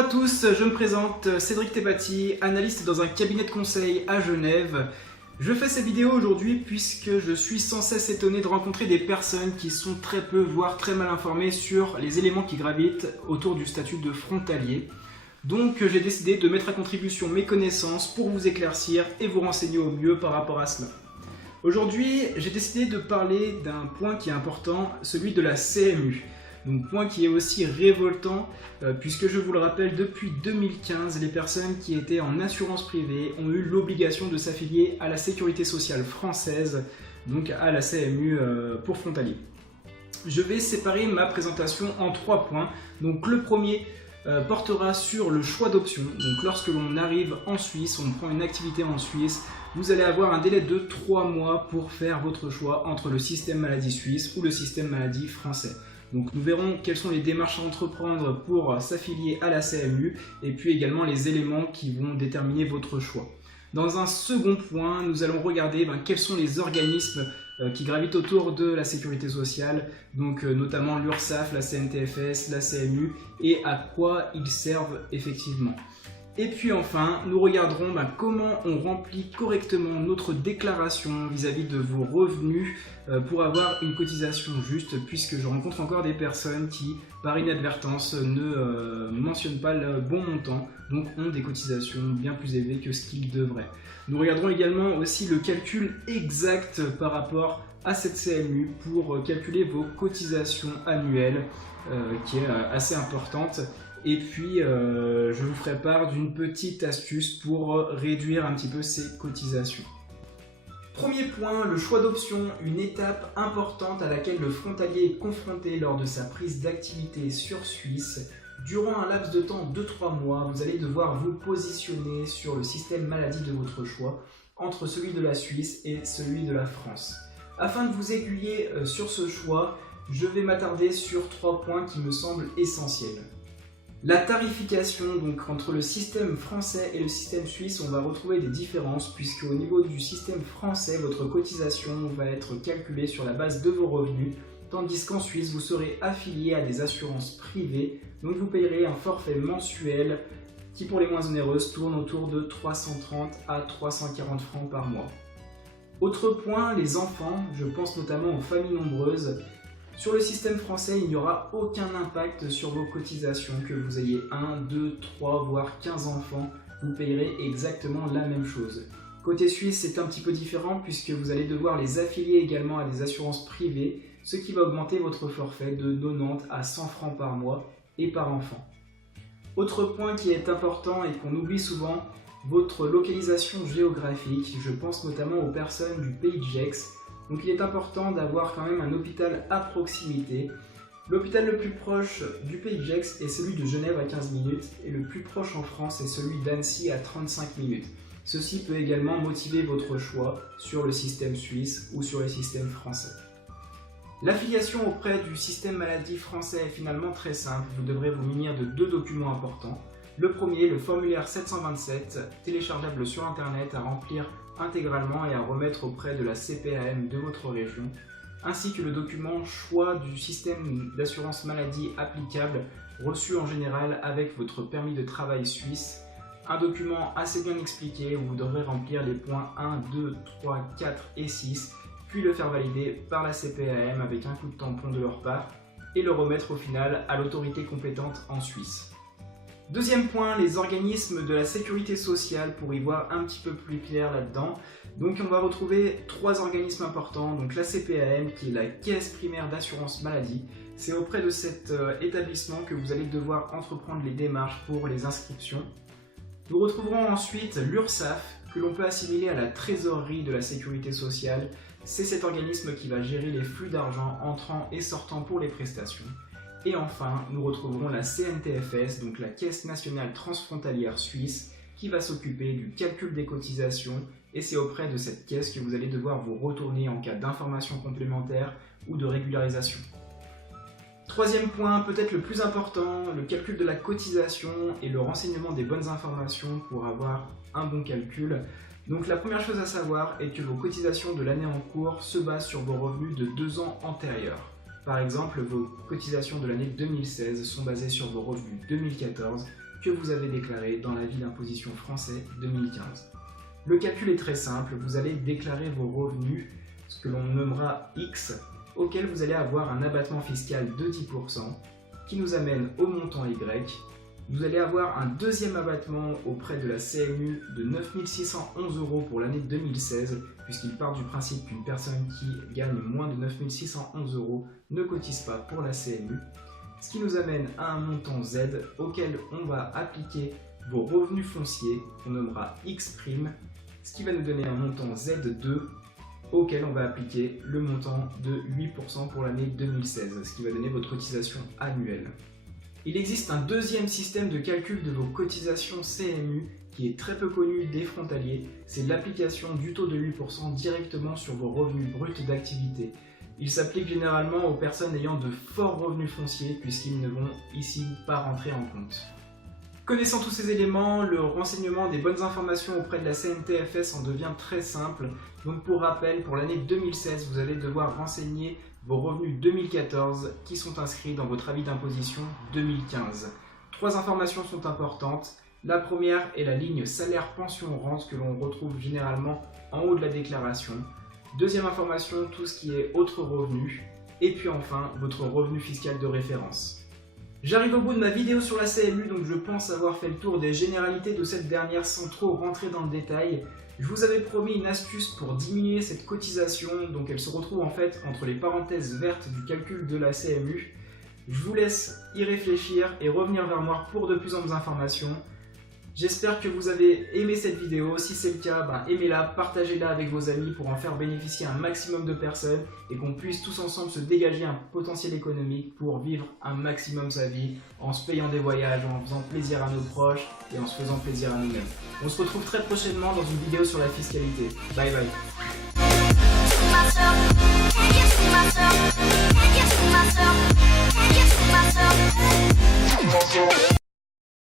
à tous, je me présente Cédric Tebati, analyste dans un cabinet de conseil à Genève. Je fais cette vidéo aujourd'hui puisque je suis sans cesse étonné de rencontrer des personnes qui sont très peu, voire très mal informées sur les éléments qui gravitent autour du statut de frontalier. Donc j'ai décidé de mettre à contribution mes connaissances pour vous éclaircir et vous renseigner au mieux par rapport à cela. Aujourd'hui, j'ai décidé de parler d'un point qui est important, celui de la CMU. Donc point qui est aussi révoltant puisque je vous le rappelle, depuis 2015, les personnes qui étaient en assurance privée ont eu l'obligation de s'affilier à la sécurité sociale française, donc à la CMU pour frontalier. Je vais séparer ma présentation en 3 points. Donc le premier portera sur le choix d'option. Donc lorsque l'on arrive en Suisse, on prend une activité en Suisse, vous allez avoir un délai de 3 mois pour faire votre choix entre le système maladie suisse ou le système maladie français. Donc nous verrons quelles sont les démarches à entreprendre pour s'affilier à la CMU et puis également les éléments qui vont déterminer votre choix. Dans un second point, nous allons regarder quels sont les organismes qui gravitent autour de la sécurité sociale, donc notamment l'URSSAF, la CNTFS, la CMU et à quoi ils servent effectivement. Et puis enfin, nous regarderons comment on remplit correctement notre déclaration vis-à-vis de vos revenus pour avoir une cotisation juste, puisque je rencontre encore des personnes qui, par inadvertance, ne mentionnent pas le bon montant, donc ont des cotisations bien plus élevées que ce qu'ils devraient. Nous regarderons également aussi le calcul exact par rapport à cette CMU pour calculer vos cotisations annuelles, qui est assez importante. Et puis, je vous ferai part d'une petite astuce pour réduire un petit peu ces cotisations. Premier point, le choix d'option, une étape importante à laquelle le frontalier est confronté lors de sa prise d'activité sur Suisse. Durant un laps de temps de 3 mois, vous allez devoir vous positionner sur le système maladie de votre choix, entre celui de la Suisse et celui de la France. Afin de vous aiguiller sur ce choix, je vais m'attarder sur 3 points qui me semblent essentiels. La tarification, donc entre le système français et le système suisse, on va retrouver des différences puisque au niveau du système français, votre cotisation va être calculée sur la base de vos revenus, tandis qu'en Suisse, vous serez affilié à des assurances privées, donc vous payerez un forfait mensuel qui pour les moins onéreuses tourne autour de 330 à 340 francs par mois. Autre point, les enfants, je pense notamment aux familles nombreuses. Sur le système français, il n'y aura aucun impact sur vos cotisations, que vous ayez 1, 2, 3, voire 15 enfants, vous payerez exactement la même chose. Côté suisse, c'est un petit peu différent puisque vous allez devoir les affilier également à des assurances privées, ce qui va augmenter votre forfait de 90 à 100 francs par mois et par enfant. Autre point qui est important et qu'on oublie souvent, votre localisation géographique. Je pense notamment aux personnes du pays de Gex. Donc il est important d'avoir quand même un hôpital à proximité. L'hôpital le plus proche du pays de Gex est celui de Genève à 15 minutes et le plus proche en France est celui d'Annecy à 35 minutes. Ceci peut également motiver votre choix sur le système suisse ou sur le système français. L'affiliation auprès du système maladie français est finalement très simple. Vous devrez vous munir de 2 documents importants. Le premier, le formulaire 727, téléchargeable sur internet à remplir intégralement et à remettre auprès de la CPAM de votre région, ainsi que le document choix du système d'assurance maladie applicable, reçu en général avec votre permis de travail suisse, un document assez bien expliqué où vous devrez remplir les points 1, 2, 3, 4 et 6, puis le faire valider par la CPAM avec un coup de tampon de leur part et le remettre au final à l'autorité compétente en Suisse. Deuxième point, les organismes de la sécurité sociale pour y voir un petit peu plus clair là-dedans. Donc on va retrouver 3 organismes importants, donc la CPAM qui est la caisse primaire d'assurance maladie. C'est auprès de cet établissement que vous allez devoir entreprendre les démarches pour les inscriptions. Nous retrouverons ensuite l'URSSAF que l'on peut assimiler à la trésorerie de la sécurité sociale. C'est cet organisme qui va gérer les flux d'argent entrant et sortant pour les prestations. Et enfin, nous retrouverons la CNTFS, donc la Caisse nationale transfrontalière suisse, qui va s'occuper du calcul des cotisations, et c'est auprès de cette caisse que vous allez devoir vous retourner en cas d'information complémentaire ou de régularisation. Troisième point, peut-être le plus important, le calcul de la cotisation et le renseignement des bonnes informations pour avoir un bon calcul. Donc la première chose à savoir est que vos cotisations de l'année en cours se basent sur vos revenus de 2 ans antérieurs. Par exemple, vos cotisations de l'année 2016 sont basées sur vos revenus 2014 que vous avez déclaré dans l'avis d'imposition français 2015. Le calcul est très simple, vous allez déclarer vos revenus, ce que l'on nommera X, auquel vous allez avoir un abattement fiscal de 10%, qui nous amène au montant Y. Vous allez avoir un deuxième abattement auprès de la CMU de 9 611 € pour l'année 2016, puisqu'il part du principe qu'une personne qui gagne moins de 9 611 € ne cotise pas pour la CMU. Ce qui nous amène à un montant Z auquel on va appliquer vos revenus fonciers, qu'on nommera X', ce qui va nous donner un montant Z2 auquel on va appliquer le montant de 8% pour l'année 2016, ce qui va donner votre cotisation annuelle. Il existe un deuxième système de calcul de vos cotisations CMU qui est très peu connu des frontaliers, c'est l'application du taux de 8% directement sur vos revenus bruts d'activité. Il s'applique généralement aux personnes ayant de forts revenus fonciers puisqu'ils ne vont ici pas rentrer en compte. Connaissant tous ces éléments, le renseignement des bonnes informations auprès de la CNTFS en devient très simple. Donc pour rappel, pour l'année 2016, vous allez devoir renseigner vos revenus 2014 qui sont inscrits dans votre avis d'imposition 2015. Trois informations sont importantes. La première est la ligne salaire pension rente que l'on retrouve généralement en haut de la déclaration. Deuxième information, tout ce qui est autres revenus. Et puis enfin, votre revenu fiscal de référence. J'arrive au bout de ma vidéo sur la CMU, donc je pense avoir fait le tour des généralités de cette dernière sans trop rentrer dans le détail. Je vous avais promis une astuce pour diminuer cette cotisation, donc elle se retrouve en fait entre les parenthèses vertes du calcul de la CMU. Je vous laisse y réfléchir et revenir vers moi pour de plus amples informations. J'espère que vous avez aimé cette vidéo. Si c'est le cas, aimez-la, partagez-la avec vos amis pour en faire bénéficier un maximum de personnes et qu'on puisse tous ensemble se dégager un potentiel économique pour vivre un maximum sa vie en se payant des voyages, en faisant plaisir à nos proches et en se faisant plaisir à nous-mêmes. On se retrouve très prochainement dans une vidéo sur la fiscalité. Bye bye.